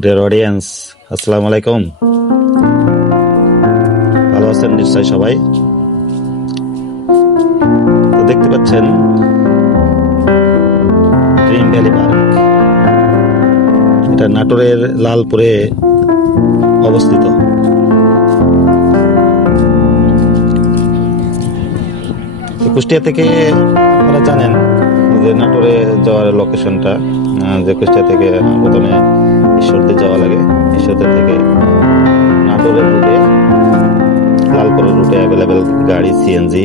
Dear audience, আসসালামু আলাইকুম। ভালো আছেন নিশ্চয় সবাই। তো দেখতে পাচ্ছেন ড্রিম ভ্যালি পার্ক, এটা নাটোরের লালপুরে অবস্থিত। তো কুষ্টিয়া থেকে আপনারা জানেন যে নাটোরে যাওয়ার লোকেশনটা, যে কুষ্টিয়া থেকে প্রথমে ঈশ্বরদী যাওয়া লাগে, ঈশ্বরদী থেকে নাটোরের রুটে, লালপুরের রুটে অ্যাভেলেবেল গাড়ি সিএনজি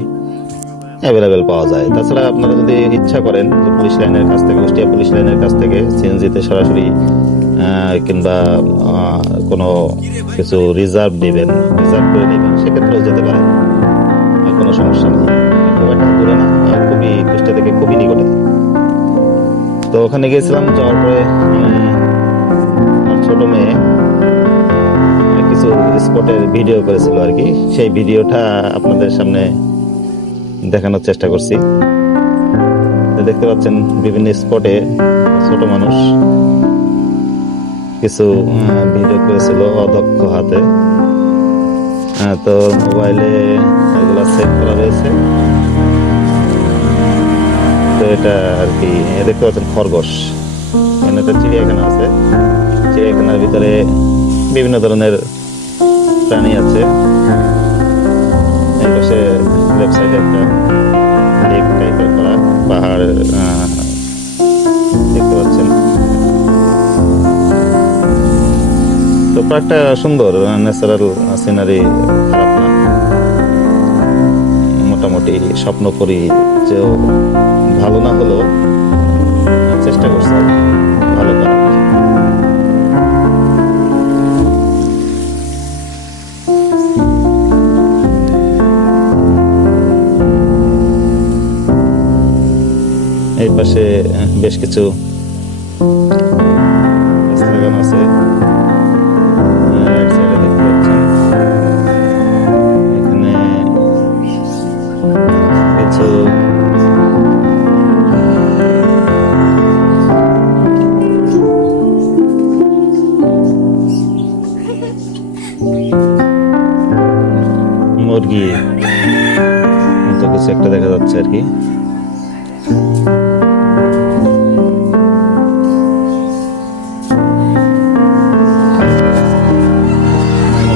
অ্যাভেলেবেল পাওয়া যায়। তাছাড়া আপনারা যদি ইচ্ছা করেন যে পুলিশ লাইনের কাছ থেকে, কুষ্টিয়া পুলিশ লাইনের কাছ থেকে সিএনজিতে সরাসরি কিংবা কোনো কিছু রিজার্ভ নেবেন, রিজার্ভ করে নেবেন, সেক্ষেত্রেও যেতে পারেন, কোনো সমস্যা নেই। খুব একটা দূরে না, খুবই কুষ্টিয়া থেকে খুবই নিকটে। তো ওখানে গিয়েছিলাম, যাওয়ার পরে আমার ছোট মেয়ে কিছু স্পটের ভিডিও করেছিল আর কি, সেই ভিডিওটা আপনাদের সামনে দেখানোর চেষ্টা করছি। দেখতে পাচ্ছেন বিভিন্ন স্পটে ছোট মানুষ কিছু ভিডিও করেছিল অদক্ষ হাতে। তো মোবাইলে এগুলো সেভ করা রয়েছে। তো এটা আর কি দেখতে পাচ্ছেন খরগোশ, এখানে একটা চিড়িয়াখানা আছে, চিড়িয়াখানার ভিতরে বিভিন্ন ধরনের প্রাণী আছে। এই পাশে লেফট সাইডে একটা লেক টাইপের করা পাহাড় দেখতে পাচ্ছেন। তো পার্কটা সুন্দর, ন্যাচারাল সিনারি, খারাপ না, মোটামুটি স্বপ্নপুরী যেও ভালো না হলেও চেষ্টা করছে ভালো করার। এই পাশে বেশ কিছু বাগান আছে, রাইট সাইডে দেখতে পাচ্ছেন। এখানে কিছু মুরগি মতো কিছু একটা দেখা যাচ্ছে আর কি।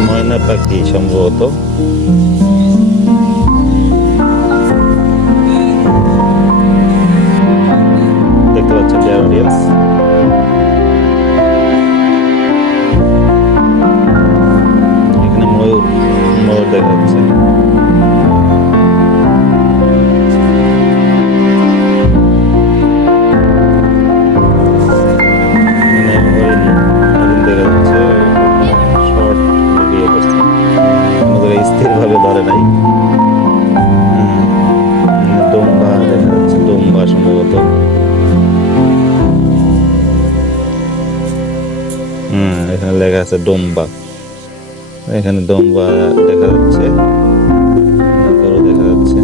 ময়না পাখি সম্ভবত। দেখতে পাচ্ছেন ডিয়ার অডিয়েন্স, এখানে ময়ূর ময়ূর দেখা যাচ্ছে। স্থিরভাবে ধরে নাই। ডোম্বা দেখা যাচ্ছে, ডোম্বা সম্ভবত। এখানে লেখা আছে ডোম্বা, এখানে ডোম্বা দেখা যাচ্ছে, গরু দেখা যাচ্ছে।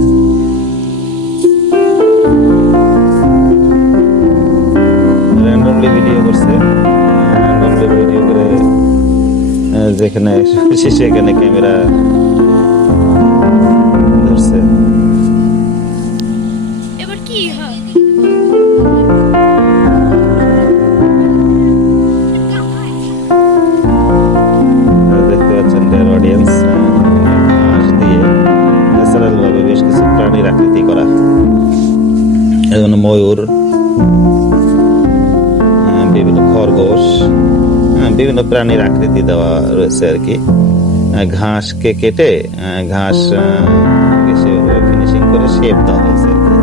র্যান্ডমলি ভিডিও করছে, র্যান্ডমলি ভিডিও করে যেখানে সেখানে ক্যামেরা ধরছে। এবার কি হয়? দেখতে পাচ্ছেন ডিয়ার অডিয়েন্স, ঘাস দিয়ে ন্যাচারাল ভাবে বেশ কিছু প্রাণীর আকৃতি করা। এখানে ময়ূর, বিভিন্ন খরগোশ, বিভিন্ন প্রাণীর আকৃতি দেওয়া রয়েছে আর কি। ঘাসকে কেটে ঘাস ফিনিশিং করে শেপ দেওয়া হয়েছে আর কি।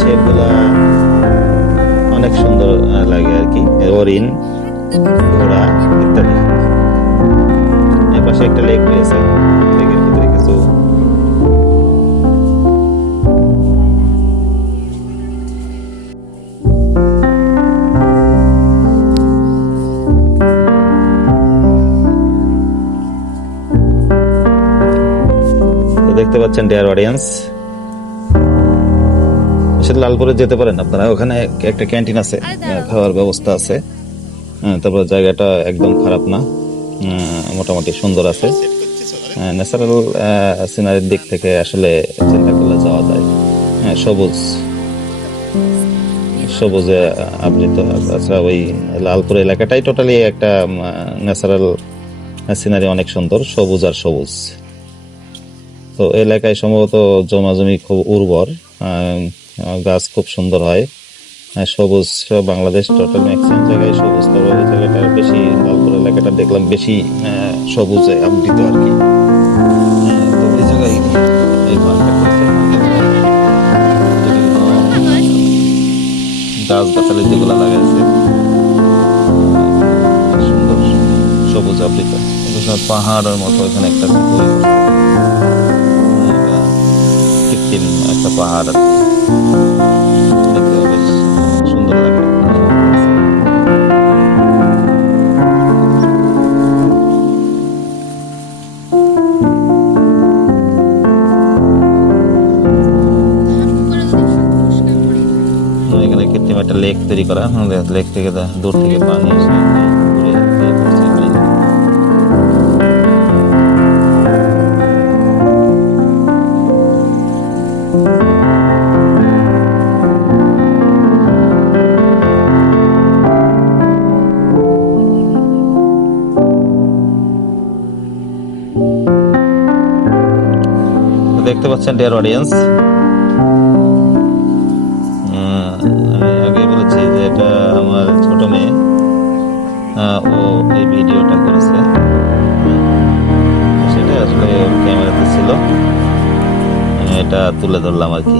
শেপ গুলা অনেক সুন্দর লাগে আর কি। হরিণ, ঘোড়া ইত্যাদি। এর পাশে একটা লেক রয়েছে, লেকের ভিতরে কিছু দেখতে পাচ্ছেন ডিয়ার অডিয়েন্স। লালপুরে যেতে পারেন আপনারা, ওখানে একটা ক্যান্টিন আছে, খাওয়ার ব্যবস্থা আছে। তারপর জায়গাটা একদম খারাপ না, মোটামুটি সুন্দর আছে। ন্যাচারাল সিনারির দিক থেকে আসলে চিন্তা করলে যাওয়া যায়। সবুজ সবুজে আবৃত। তাছাড়া ওই লালপুর এলাকাটাই টোটালি একটা ন্যাচারাল সিনারি, অনেক সুন্দর, সবুজ আর সবুজ। তো এলাকায় সম্ভবত জমাজমি খুব উর্বর, গাছ খুব সুন্দর হয়, সবুজ। বাংলাদেশ টোটাল ম্যাক্সিমাম জায়গায় সবুজ, তবে ওই জায়গাটা বেশি, লালপুর এলাকাটা দেখলাম বেশি সবুজে আবৃত আর কি। তো ওই জায়গায় এই পার্কটা করেছে, গাছ গাছালি যেগুলো লাগাইছে সুন্দর সবুজ আবৃত। পাহাড়ের মতো এখানে একটা কৃত্রিম একটা পাহাড়, দেখতে বেশ সুন্দর লাগে। এখানে কৃত্রিম একটা লেক তৈরি করা, লেক থেকে দূর থেকে পানি এসে ঘুরে পড়ছে এখানে। দেখতে পাচ্ছেন ডিয়ার অডিয়েন্স, আমি আগে বলেছি যে এটা আমার ছোট মেয়ে, ও এই ভিডিওটা করেছে, সেটা আসলে ক্যামেরাতে ছিল, এটা তুলে ধরলাম আর কি।